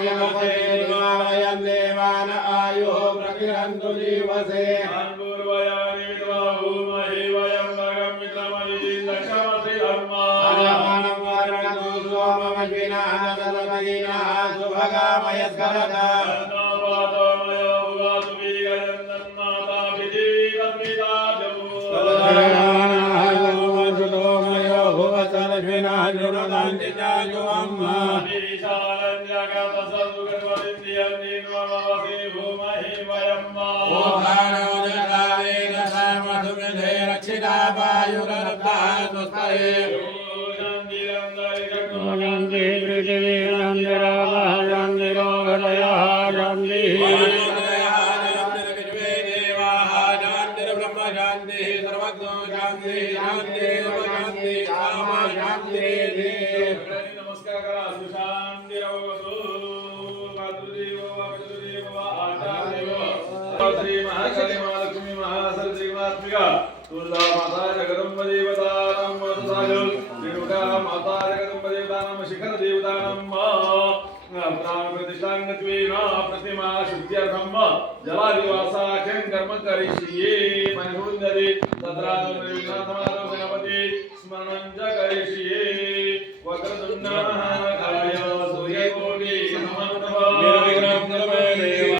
वयं देवान आयुः प्रकिरन्तु जीवसे श्री महाकाली महालक्ष्मी महासरस्वती मात्मिका तुलसा माता जगदम्ब देवतानां मधुसागल रेणुका माता जगदम्ब देवतानां शिखर देवतानां प्राण प्रतिष्ठांगत्वेन प्रतिमा शुद्ध्यर्थं जलादिवासाख्यं कर्म करिष्ये परिहुन्दरे तत्रादं गणपति स्मरणं च करिष्ये वक्रतुण्डः